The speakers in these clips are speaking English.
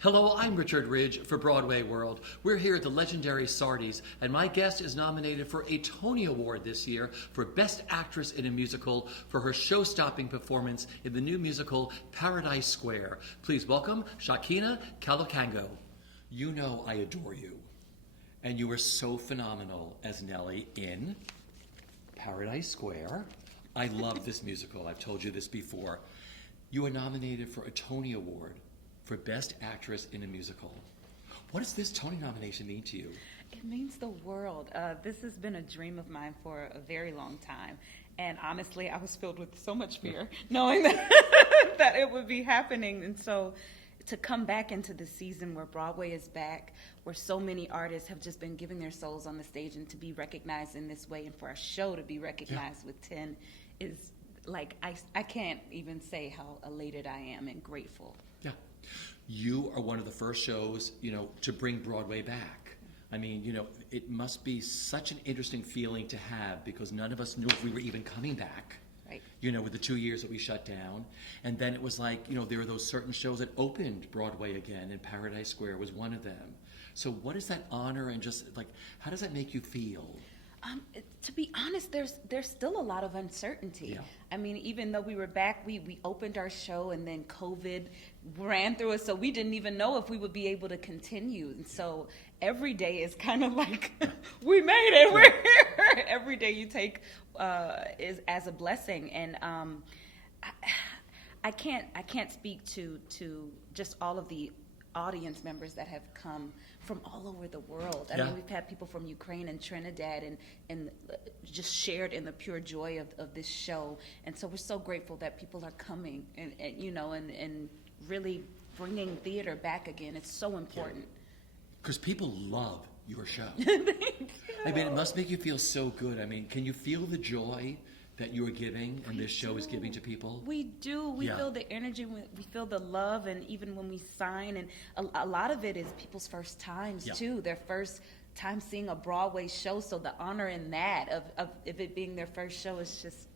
Hello, I'm Richard Ridge for Broadway World. We're here at the legendary Sardi's, and my guest is nominated for a Tony Award this year for Best Actress in a Musical for her show-stopping performance in the new musical Paradise Square. Please welcome Joaquina Kalukango. You know I adore you, and you were so phenomenal as Nellie in Paradise Square. I love this musical. I've told you this before. You were nominated for a Tony Award for Best Actress in a Musical. What does this Tony nomination mean to you? It means the world. This has been a dream of mine for a very long time. And honestly, I was filled with so much fear knowing that, that it would be happening. And so to come back into the season where Broadway is back, where so many artists have just been giving their souls on the stage, and to be recognized in this way, and for our show to be recognized with 10 is like, I can't even say how elated I am and grateful. Yeah. You are one of the first shows, to bring Broadway back. I mean, it must be such an interesting feeling to have, because none of us knew if we were even coming back. Right. With the 2 years that we shut down. And then it was like, there were those certain shows that opened Broadway again, and Paradise Square was one of them. So what is that honor, and just like, how does that make you feel? To be honest, there's still a lot of uncertainty. Yeah. I mean, even though we were back, we opened our show, and then COVID ran through us, so we didn't even know if we would be able to continue. And so every day is kind of like, we made it, we're here. Every day you take is as a blessing. And I can't speak to just all of the audience members that have come from all over the world. I mean, we've had people from Ukraine and Trinidad and just shared in the pure joy of this show. And so we're so grateful that people are coming and really bringing theater back again. It's so important. Because people love your show. I mean, it must make you feel so good. I mean, can you feel the joy that you are giving and this show is giving to people? We do. We feel the energy, we feel the love, and even when we sign, and a lot of it is people's first times too. Their first time seeing a Broadway show, so the honor in that of it being their first show is just,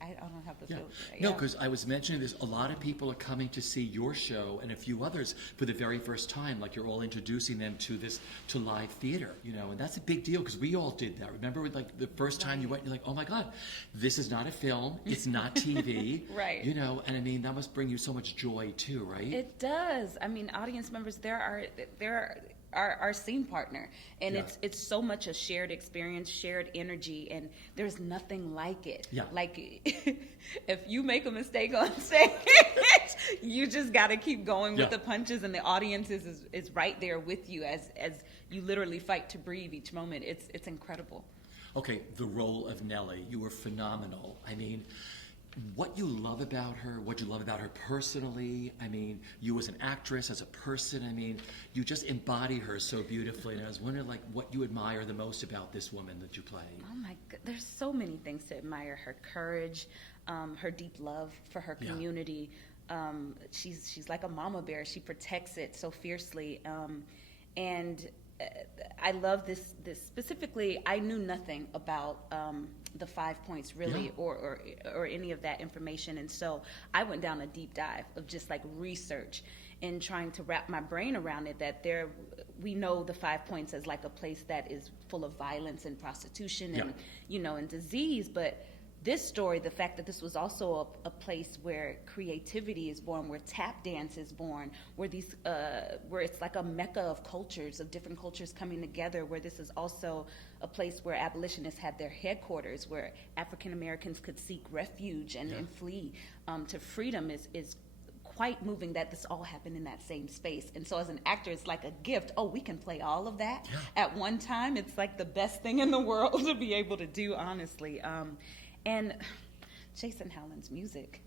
I don't have the feel. No, because I was mentioning this, a lot of people are coming to see your show and a few others for the very first time, like you're all introducing them to live theater, and that's a big deal, because we all did that. Remember, like the first time you went, you're like, oh my God, this is not a film, it's not TV. Right. And I mean, that must bring you so much joy too, right? It does. I mean, audience members, there are our scene partner, and it's so much a shared experience, shared energy, and there's nothing like it. Like if you make a mistake on stage, you just got to keep going with the punches, and the audience is right there with you as you literally fight to breathe each moment. It's incredible. Okay, the role of Nellie, you were phenomenal. I mean, what you love about her personally, I mean, you as an actress, as a person, I mean, you just embody her so beautifully. And I was wondering, like, what you admire the most about this woman that you play. Oh my God, there's so many things to admire. Her courage, her deep love for her community. She's like a mama bear. She protects it so fiercely. And I love this specifically. I knew nothing about the 5 points really, or any of that information, and so I went down a deep dive of just like research and trying to wrap my brain around it. That we know the 5 points as like a place that is full of violence and prostitution and and disease, but this story, the fact that this was also a place where creativity is born, where tap dance is born, where where it's like a mecca of cultures, of different cultures coming together, where this is also a place where abolitionists had their headquarters, where African Americans could seek refuge and flee to freedom is quite moving, that this all happened in that same space. And so as an actor, it's like a gift. Oh, we can play all of that at one time. It's like the best thing in the world to be able to do, honestly. And Jason Howland's music,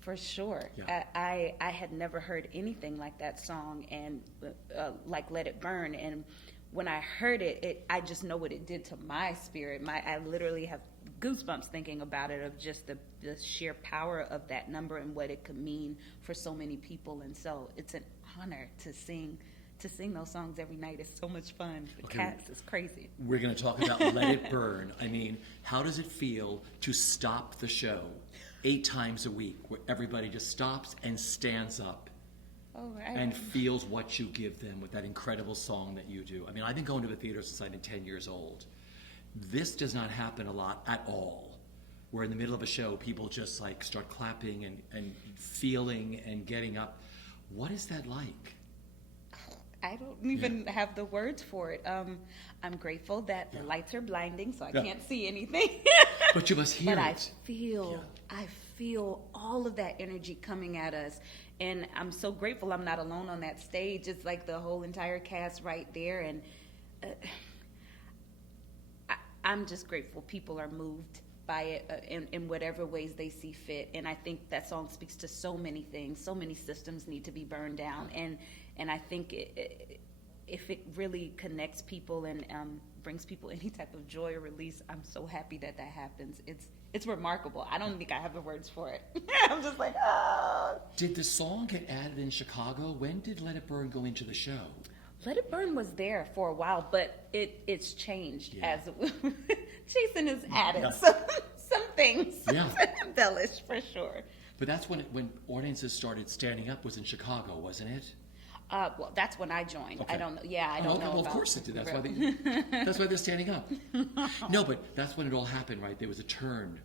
for sure. I had never heard anything like that song, and like Let It Burn. And when I heard it, I just know what it did to my spirit. I literally have goosebumps thinking about it, of just the sheer power of that number and what it could mean for so many people. And so it's an honor to sing those songs every night. Is so much fun. The cast is crazy. We're going to talk about Let It Burn. I mean, how does it feel to stop the show 8 times a week, where everybody just stops and stands up Oh, right. and feels what you give them with that incredible song that you do. I mean, I've been going to the theater since I've been 10 years old. This does not happen a lot at all. Where in the middle of a show, people just like start clapping and feeling and getting up. What is that like? I don't even have the words for it. I'm grateful that the lights are blinding, so I can't see anything. But you must hear but it. I feel all of that energy coming at us. And I'm so grateful I'm not alone on that stage. It's like the whole entire cast right there. And I'm just grateful people are moved by it in whatever ways they see fit. And I think that song speaks to so many things. So many systems need to be burned down. And I think if it really connects people and brings people any type of joy or release, I'm so happy that happens. It's remarkable. I don't think I have the words for it. I'm just like, oh. Did the song get added in Chicago? When did Let It Burn go into the show? Let It Burn was there for a while, but it's changed as Jason has added some things, embellished for sure. But that's when audiences started standing up, was in Chicago, wasn't it? Well, that's when I joined. Okay. I don't know. Yeah, I don't know. Well, of course it did. That's why they're standing up. No, but that's when it all happened, right? There was a turn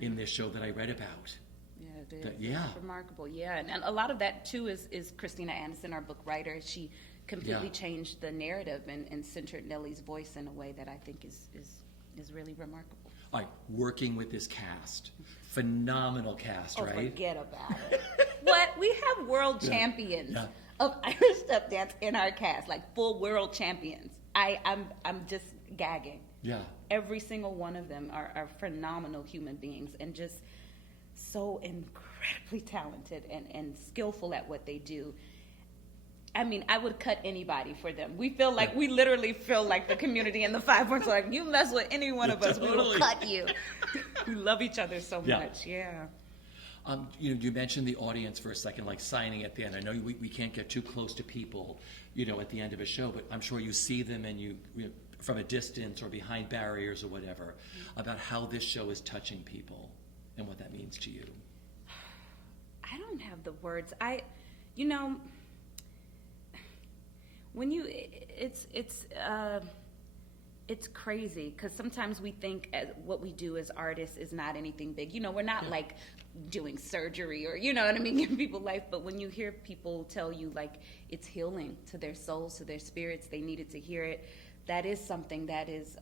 in this show that I read about. Yeah, it is. It's remarkable. Yeah, and a lot of that too is Christina Anderson, our book writer. She completely changed the narrative and centered Nellie's voice in a way that I think is really remarkable. All right, working with this cast, phenomenal cast, right? Forget about it. What? We have world champions of Irish step dance in our cast, like full world champions. I'm just gagging. Yeah. Every single one of them are phenomenal human beings and just so incredibly talented and skillful at what they do. I mean, I would cut anybody for them. We literally feel like the community in the Five Points. Like, you mess with any one of us, we will cut you. We love each other so much. Yeah. You mentioned the audience for a second, like signing at the end. I know we can't get too close to people, at the end of a show, but I'm sure you see them and you from a distance or behind barriers or whatever, about how this show is touching people and what that means to you. I don't have the words. When it's crazy because sometimes we think what we do as artists is not anything big. We're not like doing surgery or, you know what I mean, giving people life. But when you hear people tell you like it's healing to their souls, to their spirits, they needed to hear it. That is something that is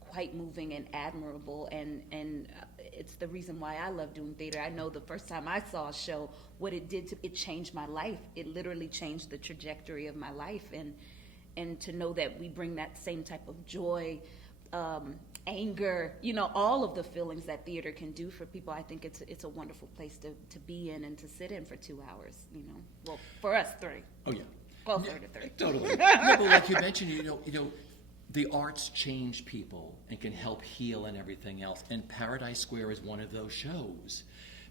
quite moving and admirable. And it's the reason why I love doing theater. I know the first time I saw a show, what it did it changed my life. It literally changed the trajectory of my life. And to know that we bring that same type of joy, anger, all of the feelings that theater can do for people, I think it's a wonderful place to be in and to sit in for 2 hours, Well, for us, 3. Oh, yeah. Closer to 3. Totally. Well, like you mentioned, the arts change people and can help heal and everything else. And Paradise Square is one of those shows.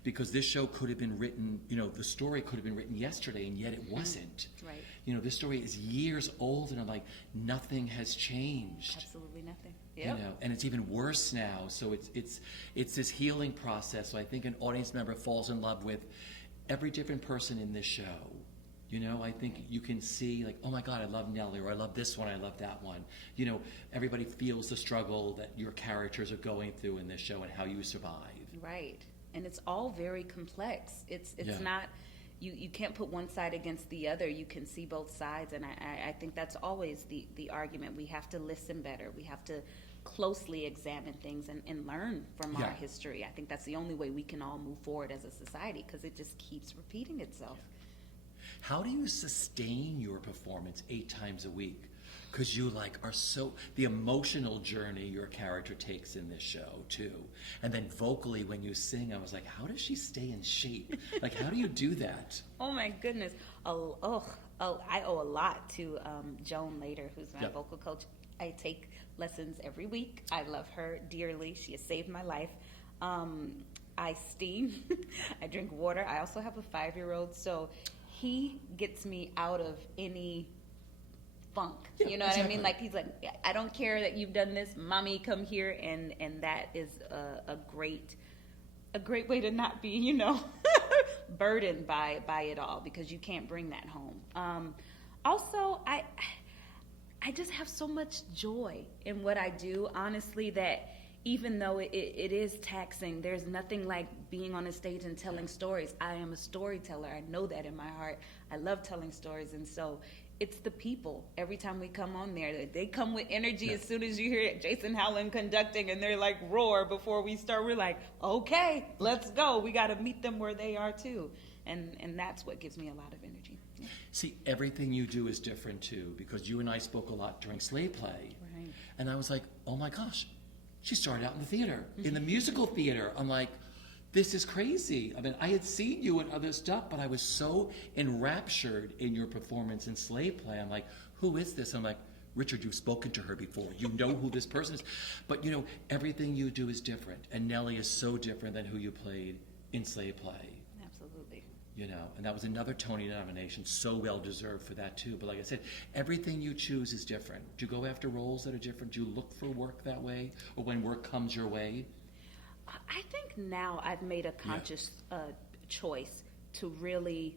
Because this show could have been written, the story could have been written yesterday, and yet it wasn't. Right. This story is years old, and I'm like, nothing has changed. Absolutely nothing. Yep. And it's even worse now. So it's this healing process. So I think an audience member falls in love with every different person in this show. I think you can see like, oh my God, I love Nellie, or I love this one, I love that one. Everybody feels the struggle that your characters are going through in this show and how you survive. Right. And it's all very complex. It's not, you can't put one side against the other. You can see both sides. And I think that's always the argument. We have to listen better. We have to closely examine things and learn from our history. I think that's the only way we can all move forward as a society because it just keeps repeating itself. How do you sustain your performance 8 times a week? Because you are the emotional journey your character takes in this show too. And then vocally when you sing, I was like, how does she stay in shape? How do you do that? Oh my goodness. I owe a lot to Joan Lader, who's my vocal coach. I take lessons every week. I love her dearly. She has saved my life. I steam. I drink water. I also have a 5-year-old, so he gets me out of any funk. You know what I mean? He's like, I don't care that you've done this, mommy, come here, and that is a great way to not be, burdened by it all because you can't bring that home. Also, I just have so much joy in what I do, honestly, that even though it is taxing, there's nothing like being on a stage and telling stories. I am a storyteller. I know that in my heart. I love telling stories. And so it's the people. Every time we come on there, they come with energy. As soon as you hear Jason Howland conducting and they're like roar before we start, we're like, okay, let's go. We got to meet them where they are too. And that's what gives me a lot of energy. Yeah. See, everything you do is different too, because you and I spoke a lot during Slave Play. Right. And I was like, oh my gosh, she started out in the theater, in the musical theater. I'm like, this is crazy. I mean, I had seen you in other stuff, but I was so enraptured in your performance in Slave Play. I'm like, who is this? I'm like, Richard, you've spoken to her before. You know who this person is. But, you know, everything you do is different. And Nellie is so different than who you played in Slave Play. Absolutely. You know, and that was another Tony nomination, so well deserved for that too. But like I said, everything you choose is different. Do you go after roles that are different? Do you look for work that way, or when work comes your way? I think now I've made a conscious choice to really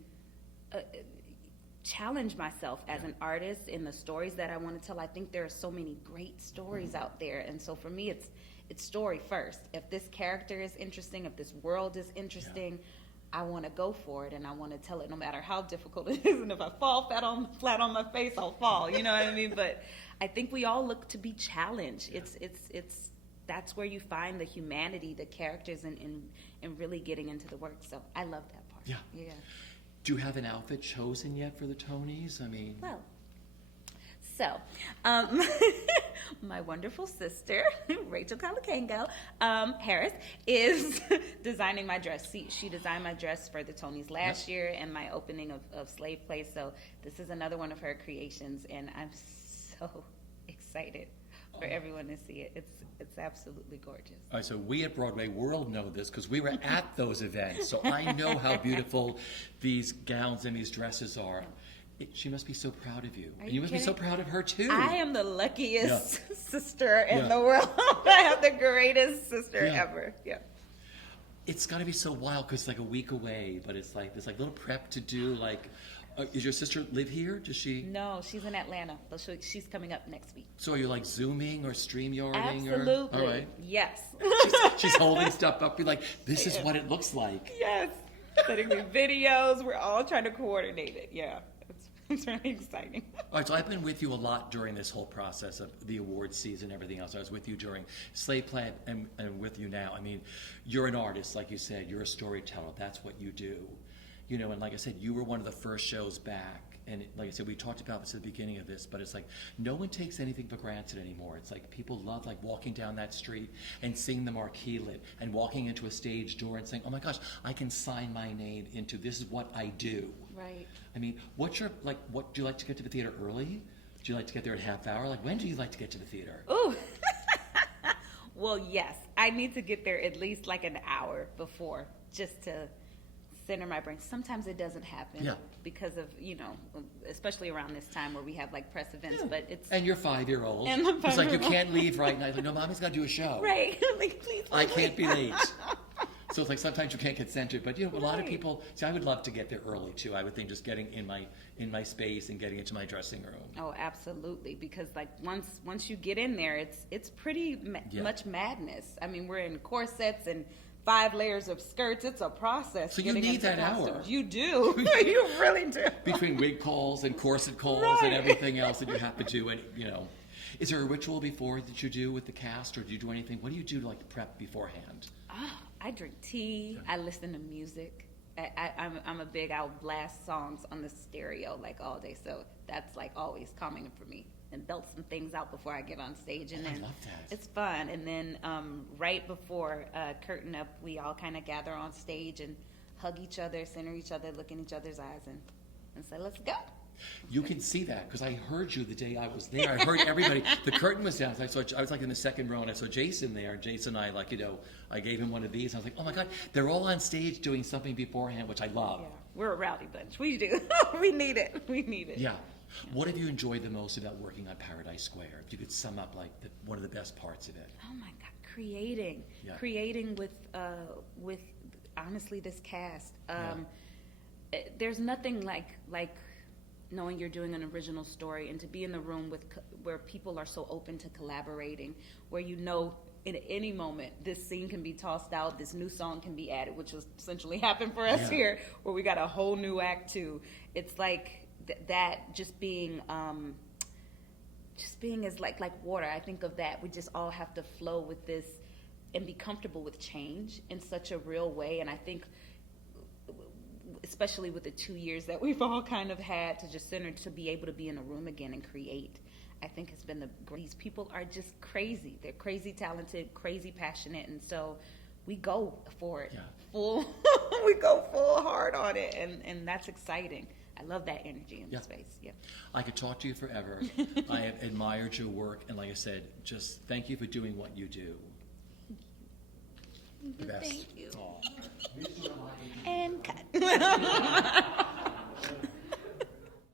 challenge myself as an artist in the stories that I want to tell. I think there are so many great stories out there, and so for me, it's story first. If this character is interesting, if this world is interesting. I want to go for it, and I want to tell it no matter how difficult it is. And if I fall flat on my face, I'll fall. You know what I mean? But I think we all look to be challenged. Yeah. It's that's where you find the humanity, the characters, and really getting into the work. So I love that part. Yeah. Yeah. Do you have an outfit chosen yet for the Tonys? I mean, Well. So, my wonderful sister, Rachel Kalukango, Harris, is designing my dress. She designed my dress for the Tonys last year and my opening of Slave Play. So this is another one of her creations, and I'm so excited for everyone to see it. It's absolutely gorgeous. All right, so we at Broadway World know this because we were at those events. So I know how beautiful these gowns and these dresses are. She must be so proud of you. And you must be so proud of her, too. I am the luckiest sister in the world. I have the greatest sister ever. Yeah. It's got to be so wild because it's like a week away, but it's like there's like little prep to do. Like, does your sister live here? Does she? No, she's in Atlanta, but she's coming up next week. So are you like Zooming or StreamYarding? Absolutely. All right. Yes. She's holding stuff up. Be like, this is what it looks like. Yes. Sending me videos. We're all trying to coordinate it. Yeah. It's really exciting. All right, so I've been with you a lot during this whole process of the awards season and everything else. I was with you during Slave Play and with you now. I mean, you're an artist, like you said. You're a storyteller. That's what you do. You know, and like I said, you were one of the first shows back. And like I said, we talked about this at the beginning of this, but it's like no one takes anything for granted anymore. It's like people love like walking down that street and seeing the marquee lit and walking into a stage door and saying, oh my gosh, I can sign my name into this is what I do. Right. I mean, what do you like to get to the theater early? Do you like to get there at half hour? Like, when do you like to get to the theater? Ooh. Well, yes. I need to get there at least like an hour before just to center my brain. Sometimes it doesn't happen because of, you know, especially around this time where we have like press events, but it's... And your 5-year-old. And the 5-year-old. It's like, you can't leave right now. It's like, no, Mommy's got to do a show. Right. Like, please. I can't be late. So it's like sometimes you can't get centered, but you know, a lot of people. See, I would love to get there early too. I would think just getting in my space and getting into my dressing room. Oh, absolutely, because like once you get in there, it's pretty much madness. I mean, we're in corsets and 5 layers of skirts. It's a process. So you need that hour. You do. You really do. Between wig calls and corset calls and everything else that you have to do, and you know, is there a ritual before that you do with the cast, or do you do anything? What do you do to like prep beforehand? I drink tea. I listen to music. I'm a big, I'll blast songs on the stereo like all day. So that's like always calming for me. And belt some things out before I get on stage. And then I love that. It's fun. And then right before curtain up, we all kind of gather on stage and hug each other, center each other, look in each other's eyes and say, let's go. You can see that because I heard you the day I was there. I heard everybody. The curtain was down. So I was like in the second row, and I saw Jason there. And Jason and I, like, you know, I gave him one of these. I was like, oh my God, they're all on stage doing something beforehand, which I love. Yeah, we're a rowdy bunch. We do. We need it. We need it. Yeah. What have you enjoyed the most about working on Paradise Square? If you could sum up like one of the best parts of it. Oh my God, creating with honestly this cast. There's nothing like knowing you're doing an original story and to be in the room where people are so open to collaborating, where you know in any moment this scene can be tossed out, this new song can be added, which has essentially happened for us here, where we got a whole new act two. It's like that just being as like water. I think of that. We just all have to flow with this and be comfortable with change in such a real way. And I think, especially with the 2 years that we've all kind of had to just center to be able to be in a room again and create, I think has been these people are just crazy. They're crazy talented, crazy passionate, and so we go for it full. We go full hard on it, and that's exciting. I love that energy in the space. Yeah, I could talk to you forever. I have admired your work, and like I said, just thank you for doing what you do. The best. Thank you. Aw. And cut.